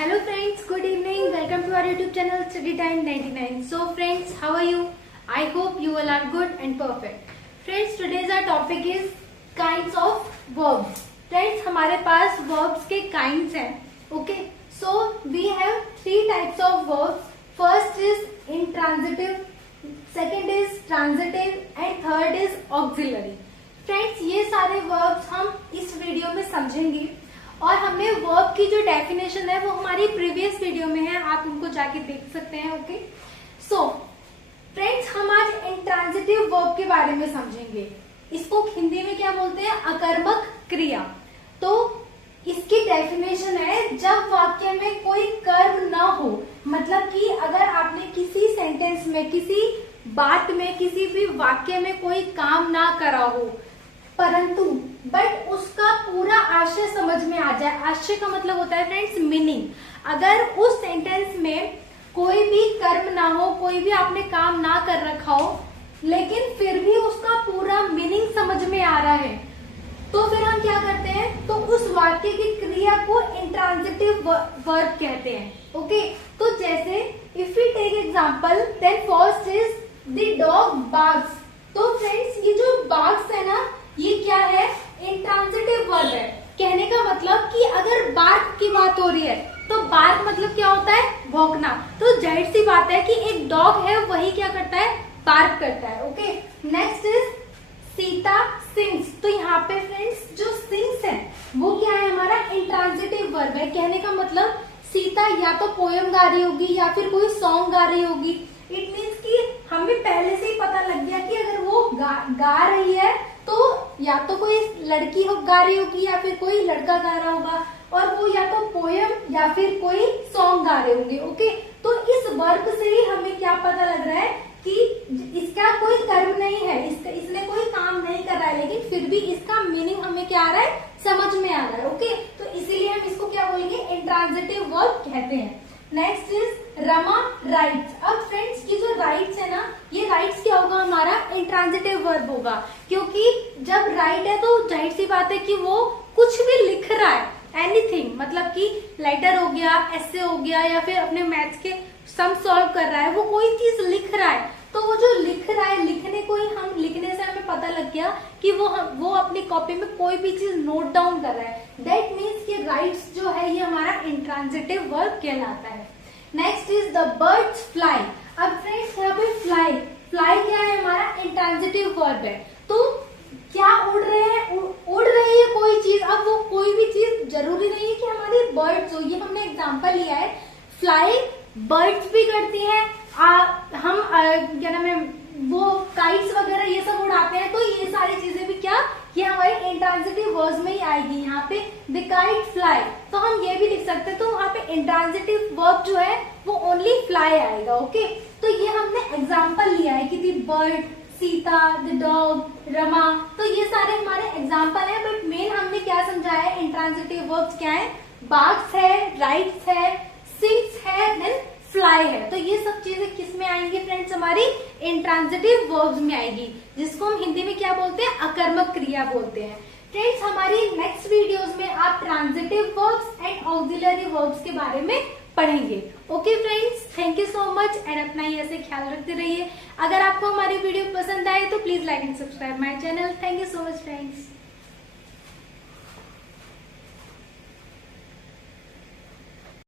Hello friends, good evening. Welcome to our YouTube channel Study Time 99. So friends, how are you? I hope you all are good and perfect. Friends, today's our topic is kinds of verbs. Friends, हमारे पास verbs के kinds हैं. Okay, so we have three types of verbs. First is intransitive, second is transitive and third is auxiliary. Friends, ये सारे verbs हम इस video में समझेंगे और हमने वर्ब की जो डेफिनेशन है वो हमारी प्रीवियस वीडियो में है, आप उनको जाके देख सकते हैं. ओके, सो फ्रेंड्स, हम आज इंट्रांजिटिव वर्ब के बारे में समझेंगे. इसको हिंदी में क्या बोलते हैं? अकर्मक क्रिया. तो इसकी डेफिनेशन है जब वाक्य में कोई कर्म ना हो, मतलब कि अगर आपने किसी सेंटेंस में, किसी बात में, किसी भी वाक्य में कोई काम ना करा हो, परंतु बट उसका पूरा आशय समझ में आ जाए. आशय का मतलब होता है फ्रेंड्स मीनिंग. अगर उस सेंटेंस में कोई भी कर्म ना हो, कोई भी आपने काम ना कर रखा हो, लेकिन फिर भी उसका पूरा मीनिंग समझ में आ रहा है, तो फिर हम क्या करते हैं? तो उस वाक्य की क्रिया को इंट्रांजिटिव वर्ब कहते हैं. ओके, तो जैसे if we take example, then first is the dog barks. तो फ्रेंड्स, ये जो बार्क्स है ना, ये क्या है? इंट्रांजिटिव वर्ब है. कहने का मतलब कि अगर बार्क की बात हो रही है तो बार्क मतलब क्या होता है? भौंकना. तो जाहिर सी बात है कि एक डॉग है, वही क्या करता है? बार्क करता है. Okay, next is Sita sings. तो यहाँ पे फ्रेंड्स जो सिंग्स है वो क्या है? हमारा इंट्रांजिटिव वर्ब है. कहने का मतलब सीता या तो पोयम गा रही होगी या फिर कोई सॉन्ग गा रही होगी. इट मीन्स कि हमें पहले से ही पता लग गया कि अगर वो गा रही है तो या तो कोई लड़की गा रही होगी या फिर कोई लड़का गा रहा होगा, और वो या तो पोयम या फिर कोई सॉन्ग गा रहे होंगे. ओके, तो इस वर्ब से ही हमें क्या पता लग रहा है कि इसका कोई कर्म नहीं है, इसने कोई काम नहीं कर रहा है, लेकिन फिर भी इसका मीनिंग हमें क्या आ रहा है? समझ में आ रहा है. ओके, तो इसीलिए हम इसको क्या बोलेंगे? इंट्रांजिटिव वर्ब कहते हैं. Next is Rama rights. अब फ्रेंड्स, की जो राइट्स है ना, ये राइट्स क्या होगा? हमारा इंट्रांजिटिव वर्ब होगा, क्योंकि जब राइट है तो जाहिर सी बात है कि वो कुछ भी लिख रहा है, एनीथिंग, मतलब कि लेटर हो गया, एसे हो गया, या फिर अपने मैथ्स के सम सॉल्व कर रहा है, वो कोई चीज लिख रहा है. तो वो जो लिख रहा है, लिखने को ही हम, लिखने से हमें पता लग गया कि वो अपनी कॉपी में कोई भी चीज नोट डाउन कर रहा है. दैट मीन्स कि राइट्स जो है ये हमारा इंट्रांजिटिव वर्ब कहलाता है. Next is the birds fly. अब फ्रेंड्स, यहाँ पे फ्लाई क्या है? हमारा इंट्रांजिटिव वर्ब है. तो क्या उड़ रहे हैं? उड़ रही है कोई चीज. अब वो कोई भी चीज जरूरी नहीं है कि हमारी बर्ड्स हो. ये हमने एग्जांपल लिया है. फ्लाई बर्ड्स भी करती हैं. हम क्या नाम है, वो काइट्स वगैरह ये सब उड़ाते हैं. तो ये सारी चीजें भी क्या, ये हमारे इंट्रांजिटिव वर्ब्स में ही आएगी. यहाँ पे द काइट फ्लाई, तो हम ये भी लिख सकते हैं. तो वहाँ पे इंट्रांजिटिव वर्ब जो है वो ओनली फ्लाई आएगा. ओके, तो ये हमने एग्जाम्पल लिया है कि the bird, Sita, the dog, Rama. तो ये सारे हमारे एग्जाम्पल हैं, बट मेन हमने क्या समझाया है? इंट्रांजिटिव वर्ब्स क्या है? बार्क्स है, राइट्स है, सिंग्स है, देन फ्लाई है. तो ये सब चीजें किस में आएंगी फ्रेंड्स? हमारी इंट्रांजिटिव वर्ब्स में आएगी, जिसको हम हिंदी में क्या बोलते हैं? अकर्मक क्रिया बोलते हैं. फ्रेंड्स, हमारी नेक्स्ट वीडियोस में आप transitive verbs and auxiliary verbs के बारे में पढ़ेंगे. Okay friends, thank you so much and अपना ही ऐसे ख्याल रखते रहिए. अगर आपको हमारी वीडियो पसंद आए तो please like and subscribe my channel. Thank you so much friends.